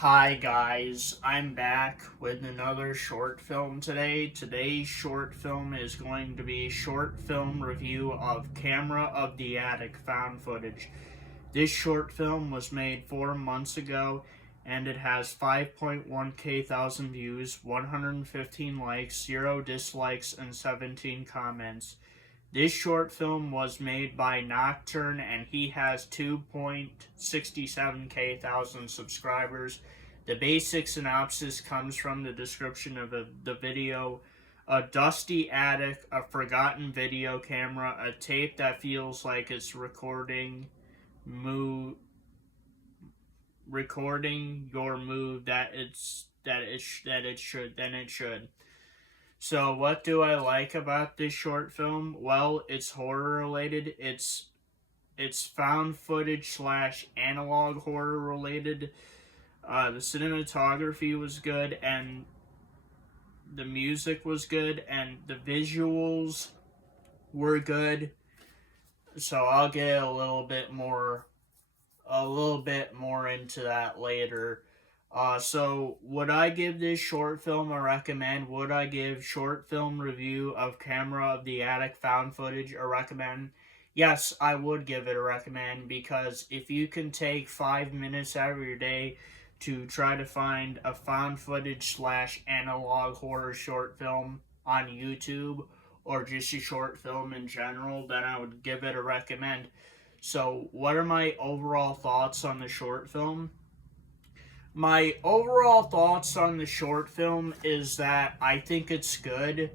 Hi guys, I'm back with another short film today. Today's short film is going to be a short film review of Camera of the Attic found footage. This short film was made 4 months ago and it has 5.1k thousand views, 115 likes, 0 dislikes, and 17 comments. This short film was made by Nocturne and he has 2.67k thousand subscribers. The basic synopsis comes from the description of the video. A dusty attic, a forgotten video camera, a tape that feels like it's recording your move that it should. So, what do I like about this short film? Well, it's horror related. It's found footage slash analog horror related. The cinematography was good, and the music was good, and the visuals were good. So I'll get a little bit more into that later. So would I give this short film a recommend? Would I give short film review of Camera of the Attic found footage a recommend? Yes, I would give it a recommend because if you can take 5 minutes out of your day to try to find a found footage slash analog horror short film on YouTube or just a short film in general, then I would give it a recommend. So, what are my overall thoughts on the short film? My overall thoughts on the short film is that I think it's good,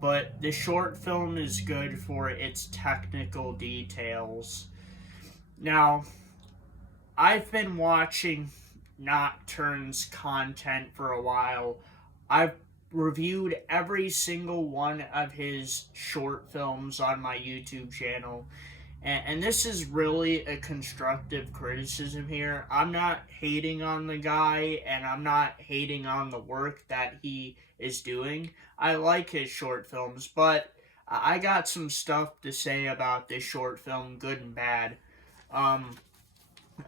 but the short film is good for its technical details. Now, I've been watching Nocturne's content for a while. I've reviewed every single one of his short films on my YouTube channel. And this is really a constructive criticism here. I'm not hating on the guy and I'm not hating on the work that he is doing. I like his short films, but I got some stuff to say about this short film, good and bad. Um,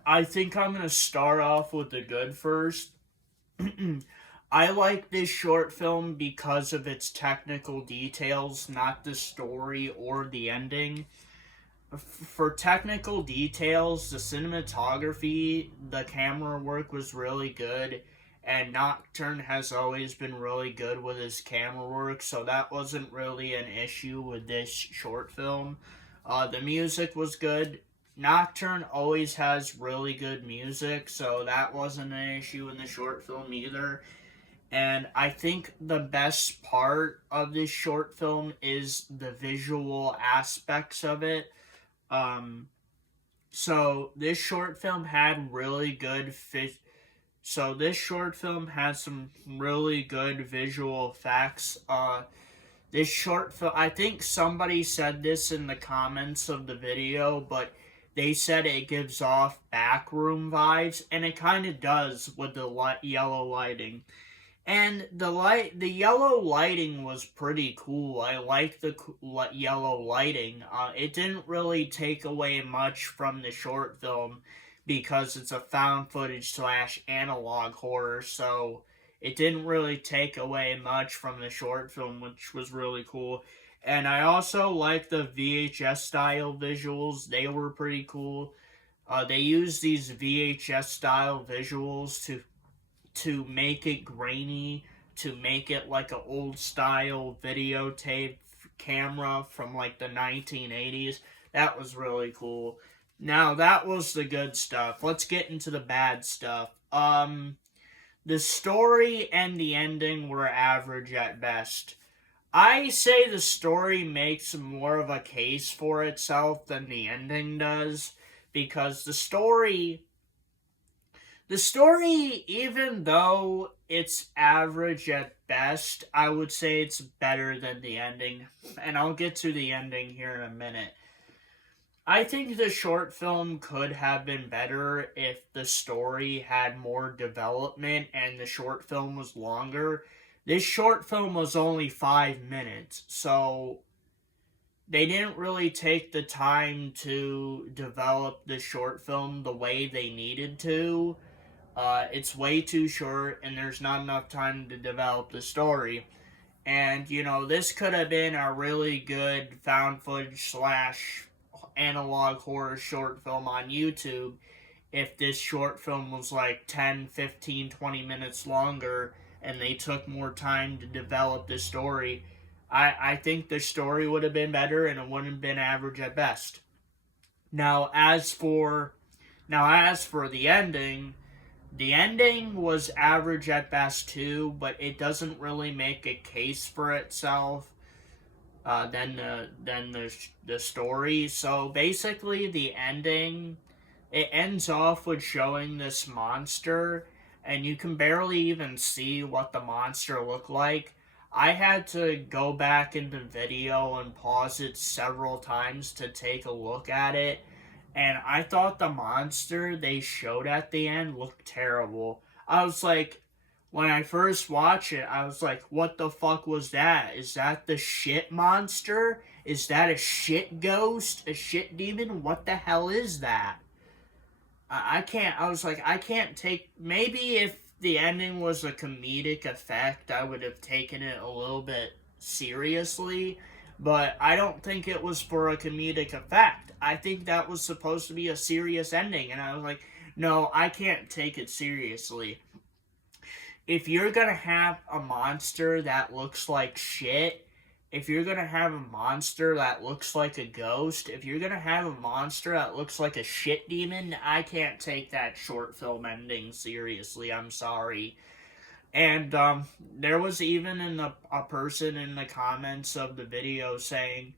I think I'm going to start off with the good first. I like this short film because of its technical details, not the story or the ending. For technical details, the cinematography, the camera work was really good, and Nocturne has always been really good with his camera work, so that wasn't really an issue with this short film. The music was good. Nocturne always has really good music, so that wasn't an issue in the short film either. And I think the best part of this short film is the visual aspects of it. um, so this short film had really good So this short film had some really good visual effects. This short film, I think somebody said this in the comments of the video, but they said it gives off backroom vibes, and it kind of does with the yellow lighting. And the yellow lighting was pretty cool. I like the yellow lighting. It didn't really take away much from the short film because it's a found footage slash analog horror, so it didn't really take away much from the short film, which was really cool. And I also like the VHS style visuals. They were pretty cool. They used these VHS style visuals to make it grainy, to make it like an old style videotape camera from like the 1980s. That was really cool. Now that was the good stuff. Let's get into the bad stuff. The story and the ending were average at best. I say the story makes more of a case for itself than the ending does because the story, even though it's average at best, I would say it's better than the ending. And I'll get to the ending here in a minute. I think the short film could have been better if the story had more development and the short film was longer. This short film was only 5 minutes, so they didn't really take the time to develop the short film the way they needed to. It's way too short, and there's not enough time to develop the story. And, this could have been a really good found footage slash analog horror short film on YouTube if this short film was like 10, 15, 20 minutes longer and they took more time to develop the story. I think the story would have been better and it wouldn't have been average at best. Now as for the ending was average at best too, but it doesn't really make a case for itself than the story. So basically, the ending, it ends off with showing this monster, and you can barely even see what the monster looked like. I had to go back in the video and pause it several times to take a look at it, and I thought the monster they showed at the end looked terrible. I was like, when I first watched it, I was like, what the fuck was that? Is that the shit monster? Is that a shit ghost? A shit demon? What the hell is that? I can't, I was like, I can't take, maybe if the ending was a comedic effect, I would have taken it a little bit seriously, but I don't think it was for a comedic effect. I think that was supposed to be a serious ending, and I was like, no, I can't take it seriously. If you're gonna have a monster that looks like shit, if you're gonna have a monster that looks like a ghost, if you're gonna have a monster that looks like a shit demon, I can't take that short film ending seriously. I'm sorry. And there was even a person in the comments of the video saying,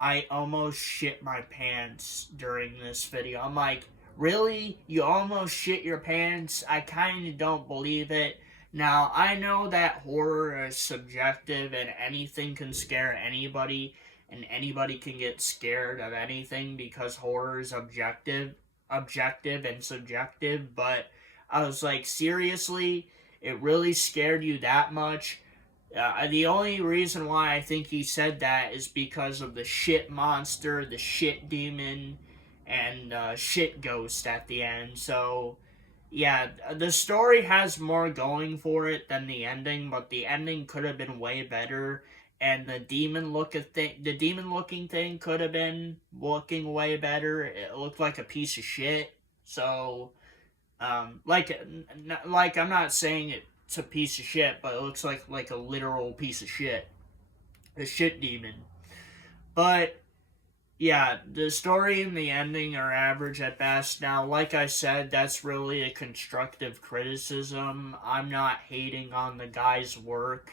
I almost shit my pants during this video. I'm like, really? You almost shit your pants? I kind of don't believe it. Now, I know that horror is subjective and anything can scare anybody, and anybody can get scared of anything because horror is objective and subjective, but I was like, seriously? It really scared you that much? The only reason why I think he said that is because of the shit monster, the shit demon, and shit ghost at the end. So, yeah, the story has more going for it than the ending, but the ending could have been way better. And the demon looking thing could have been looking way better. It looked like a piece of shit. So, like I'm not saying it's a piece of shit, but it looks like a literal piece of shit, a shit demon. But yeah, the story and the ending are average at best. Now, like I said, that's really a constructive criticism. I'm not hating on the guy's work.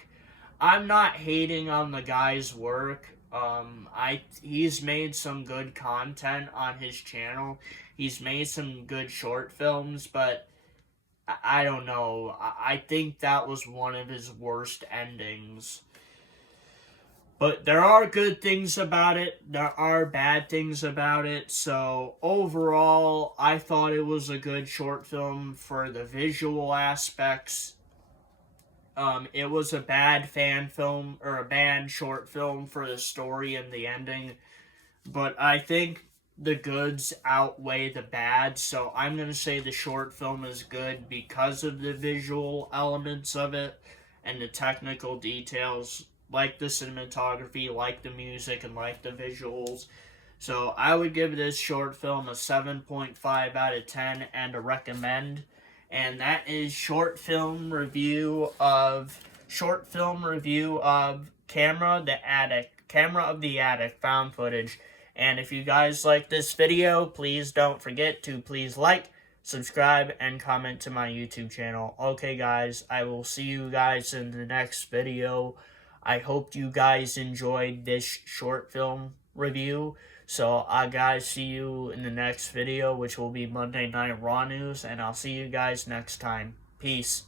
He's made some good content on his channel. He's made some good short films, but I don't know. I think that was one of his worst endings. But there are good things about it. There are bad things about it. So overall, I thought it was a good short film for the visual aspects. It was a bad fan film or a bad short film for the story and the ending. But I think the goods outweigh the bad. So I'm going to say the short film is good because of the visual elements of it and the technical details, like the cinematography, like the music, and like the visuals. So I would give this short film a 7.5 out of 10 and a recommend. And that is short film review of Camera of the Attic found footage. And if you guys like this video, please don't forget to please like, subscribe, and comment to my YouTube channel. Okay, guys, I will see you guys in the next video. I hope you guys enjoyed this short film review. So, guys, see you in the next video, which will be Monday Night Raw News, and I'll see you guys next time. Peace.